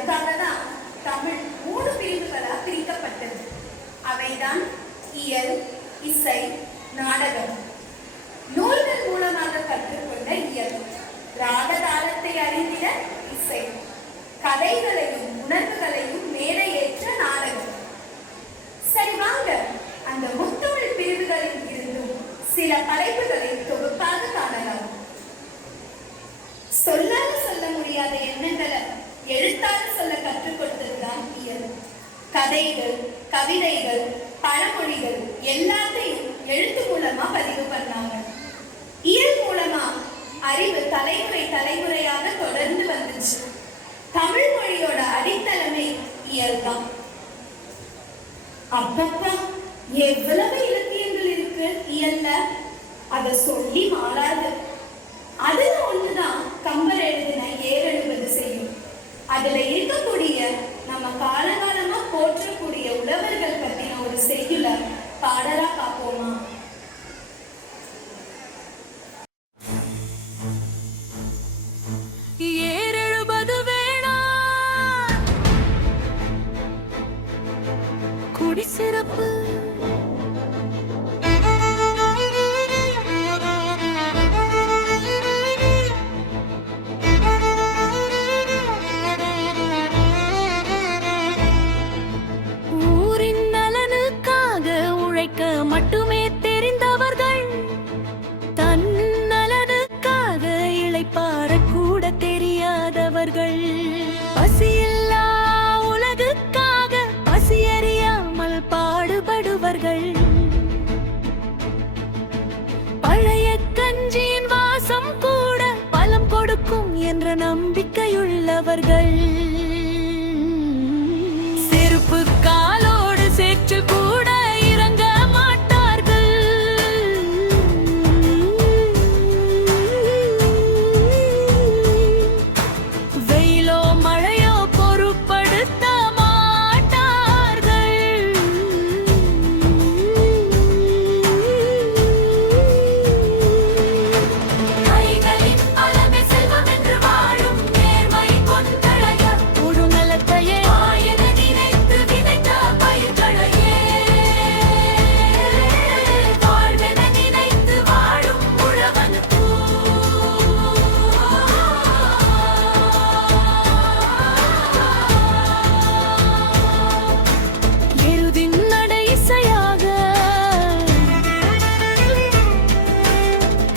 அதுக்காக தான் தமிழ் 3 பிரிவுகளா பிரிக்கப்பட்டது. அவைதான் இயல், இசை, நாடகம். நூல்கள் மூலமாக கற்றுக்கொண்ட இயல், ராகதாளத்தை அறிந்திட இசை, கதைகளையும் உணர்வுகளையும் மேடையேற்ற நாடகம். சரி வாங்க, அந்த முத்தமிழ் பிரிவுகளில் இருந்தும் சில படைப்புகளை தொகுப்பாக காணலாம். சொல்லாத சொல்ல முடியாத எண்ணங்களை எழுத்தால சொல்ல கற்றுக் கொடுத்ததுதான் இயல். கதைகள், கவிதைகள், பழமொழிகள் எல்லாத்தையும் எழுத்து மூலமா பதிவு பண்ணாங்க. இயல் மூலமா அறிவு தலைமுறை தலைமுறையாக தொடர்ந்து வந்துச்சு. தமிழ் மொழியோட அடித்தளமே இயல் தான். அப்பப்பா எவ்வளவு இலக்கியங்கள் இருக்கு இயல்ல, அதை சொல்லி மாறாது. அதுல ஒண்ணுதான் கம்பர் எழுதின ஏறெழுவது செய்யும். அதுல இருக்கக்கூடிய நம்ம காலகாலமா போற்றக்கூடிய உழவர்கள் பத்தின ஒரு செய்யுள பாடலா பார்ப்போமா? ஏறெழுவது வேணா குடி சிறப்பு மட்டுமே தெரிந்தவர்கள், தன் நலனுக்காக இளைப்பாற கூட தெரியாதவர்கள், பசியில்லா உலகுக்காக பசியறியாமல் பாடுபடுவர்கள், பழைய கஞ்சியின் வாசம் கூட பலம் கொடுக்கும் என்ற நம்பிக்கையுள்ளவர்கள், செருப்பு காலோடு சேற்று கூட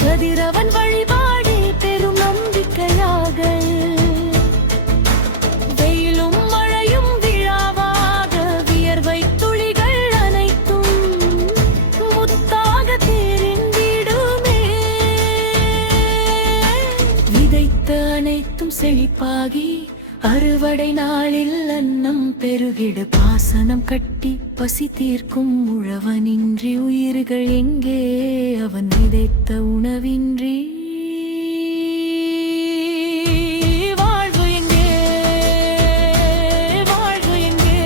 கதிரவன் வழிபாடே பெரும் நம்பிக்கையாக, வெயிலும் மழையும் விழாவாக வியர்வை துளிகள் அனைத்தும் முத்தாக தெரிந்திடுமே, விதைத்த அனைத்தும் செழிப்பாகி அறுவடை நாளில் அன்னம் பெருகிட பாசனம் கட்டி பசி தீர்க்கும் உழவனின்றி உயிர்கள் எங்கே, அவன் விதைத்த உணவின்றி வாழ்வு எங்கே, வாழ்வு எங்கே.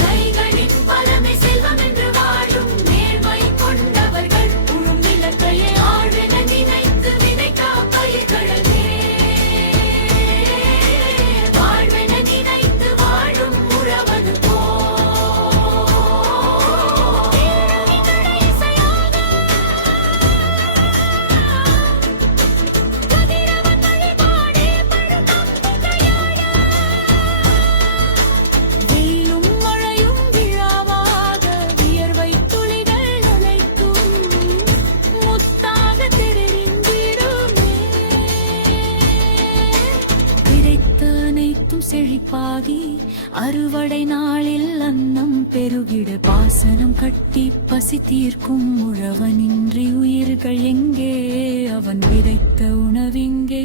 கைகளின் பலமே செல்வம் என்று வாழும் நேர்மை கொண்டவர்கள், உழும் நிலத்தையே ஆழ்வென நினைத்து விதைத்த பயிர்களே, வாழ்வென நினைத்து வாழும் உழவன் வெயிலும் மழையும் விழாவாக வியர்வை துளிகள் அனைத்தும் முத்தாக தெரிந்திடுமே, விதைத்த அனைத்தும் செழிப்பாகி அறுவடை நாளில் அன்னம் பெருகிட பாசனம் கட்டி பசி தீர்க்கும் உழவனின்றி உயிர்கள் எங்கே, அவன் விதைத்த உணவிங்கே.